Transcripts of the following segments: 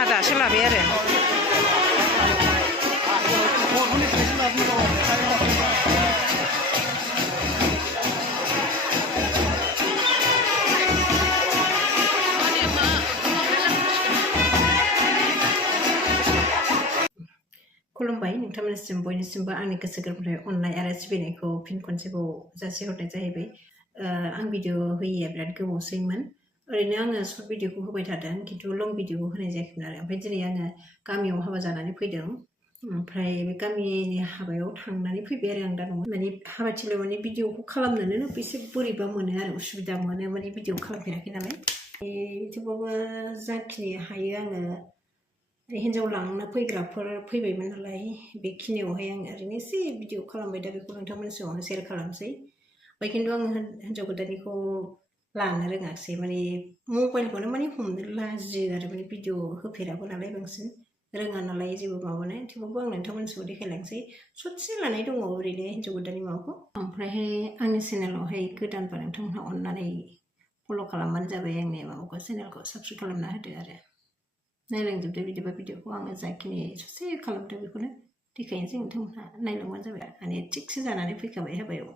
आंहा दासो लाबाय आरो खुलुमबाय नोंथांमोननिसिम बयनिसिमबो आंनि गोसो गोरबोनिफ्राय अननाय आरो सिबिनायखौ फिन खनसेबाव जासिहरनाय जाहैबाय। आं भिडिअ होयैया बिराद गोबावसैमोन। ओरैनो आङो सर्ट भिडिअखौ होबाय थादों खिन्थु लं भिडिअखौ होनाय जायाखैमोन आरो ओमफ्राय दिनै आङो गामियाव हाबा जानानै फैदों। ओमफ्राय बे गामिनि हाबायाव थांनानै फैबाय आरो आं दा न'आव माने हाबाथिलियाव माने भिडिअखौ खालामनोनो एसे बोरैबा मोनो आरो उसुबिदा मोनो माने भिडिअ खालामफेराखै नालाय थेवबाबो जाखिनि हायो आङो हिन्जाव लांनो फैग्राफोर फैबायमोन नालाय बेखिनियावहाय आं ओरैनो एसे भिडिअ खालामबाय दा बेखौ नोंथांमोननि सिगाङावनो शेयार खालामसै। ओमफ्राय खिन्थु आङो हिन्जाव गोदाननिखौ लानो रोङासै माने मबाइलखौनो माने हमनो लाजियो आरो माने भिडिअ होफेराबो नालाय बांसिन रोङा नालाय जेबो माबानो थेवबाबो आं नोंथांमोननि सिगाङाव देखायलांसै। ससे लानाय दङ ओरैनो हिन्जाव गोदाननि माबाखौ ओमफ्रायहाय आंनि चेनेलावहाय गोदानबा नोंथांमोनहा अननानै फल' खालामबानो जाबाय आंनि माबाखौ चेनेलखौ साबस्क्राइब खालामना होदो आरो नायलांजोबदो बिदिबा भिडिअखौ आङो जाखिनि ससे खालामदों बेखौनो देखायनोसै नोंथांमोनहा नायलांबानो जाबाय माने थिगसे जानानै फैखाबाय हाबायाव।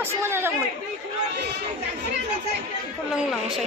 लोंबासो मोजां जागौमोन बेखौ लोंलांसै